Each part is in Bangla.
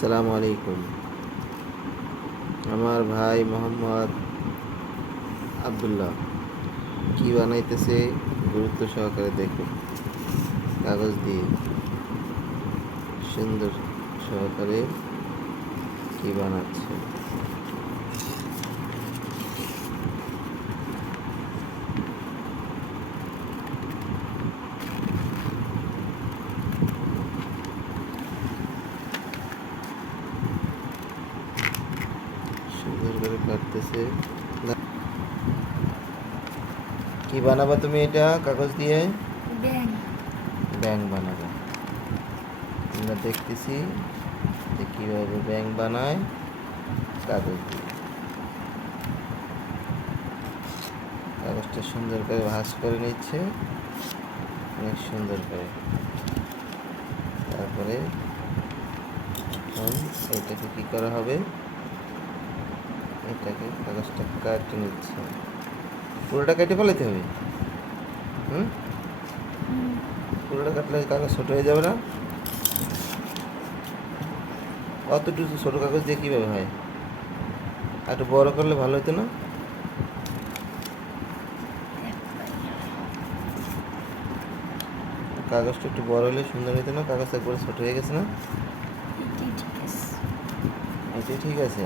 আসসালামু আলাইকুম। আমার ভাই মোহাম্মদ আবদুল্লাহ, কি বানাইতেছে গুরুত্ব সহকারে দেখুন। কাগজ দিয়ে। সুন্দর সহকারে কি বানাচ্ছে? করে কি বানাবা তুমি এটা কাগজ দিয়ে? ব্যাং বানাবো। আমরা দেখতেছি যে কীভাবে ব্যাং বানায় কাগজ দিয়ে। কাগজটা সুন্দর করে ভাঁজ করে নিচ্ছে। অনেক সুন্দর করে। তারপরে এখন এটাকে কী করা হবে? এটাকে কাগজটা কাটে নিচ্ছে। পুরোটা কেটে ফেলাতে হবে হুম? পুরোটা কাটলে কাগজ ছোট হয়ে যাবে না? অতটুকু ছোট কাগজ দিয়ে কীভাবে হয়? আর একটু বড় করলে ভালো হতো না? কাগজটা একটু বড় হলে সুন্দর হতো না? কাগজটা একবারে ছোট হয়ে গেছে না? এটাই ঠিক আছে।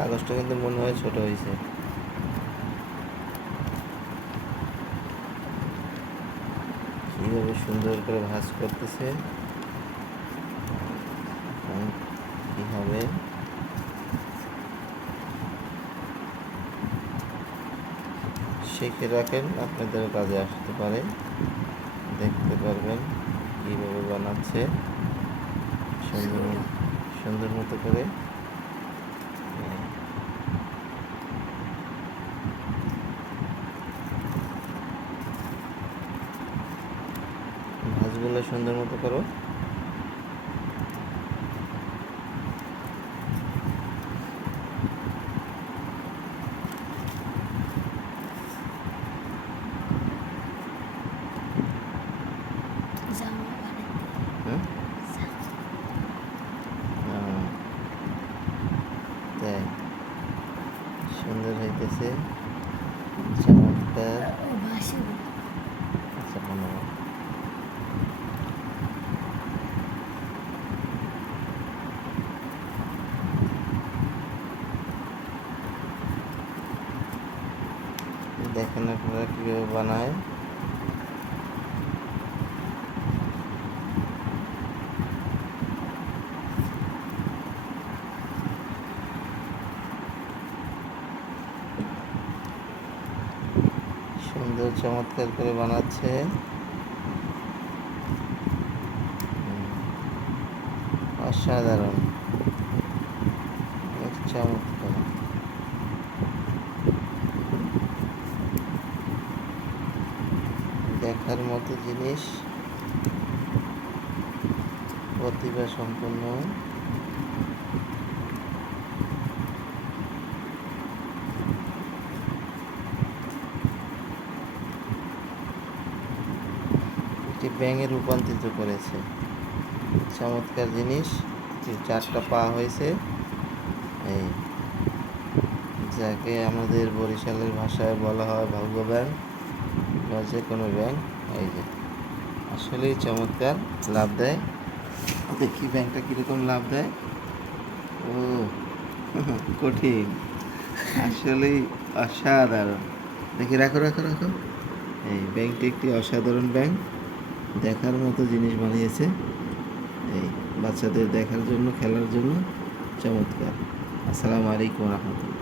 কাগজটা কিন্তু মনে হয় ছোট হয়েছে কীভাবে সুন্দর করে ভাঁজ করতেছে? কি হবে? শিখে রাখেন, আপনাদের কাজে আসতে পারে। দেখতে পারবেন কীভাবে বানাচ্ছে। সুন্দর সুন্দর মতো করে। ভাঁজগুলো সুন্দর মতো করো। আহ, তাই। সুন্দর হইতেছে। চমৎকার ও বাসি আচ্ছা বানাবো দেখেন আপনারা কীভাবে বানায়। সুন্দর চমৎকার করে বানাচ্ছে। অসাধারণ। চমৎকার। দেখার মতো জিনিস। প্রতিভা সম্পন্ন। একটি ব্যাঙে রূপান্তরিত করেছে। চমৎকার জিনিস। চারটা পা হয়েছে। এই যাকে আমাদের বরিশালের ভাষায় বলা হয় ভাগ্য ব্যাং বা যে কোনো ব্যাংক এই যে। আসলেই চমৎকার, লাভ দেয়। দেখি ব্যাংকটা কীরকম লাভ দেয়। ও, কঠিন। আসলেই অসাধারণ। দেখি, রাখো রাখো রাখো। এই ব্যাংকটি একটি অসাধারণ ব্যাংক দেখার মতো জিনিস বানিয়েছে। এই বাচ্চাদের দেখার জন্য, খেলার জন্য। চমৎকার। আসসালামু আলাইকুম রহমতুল্লাহ।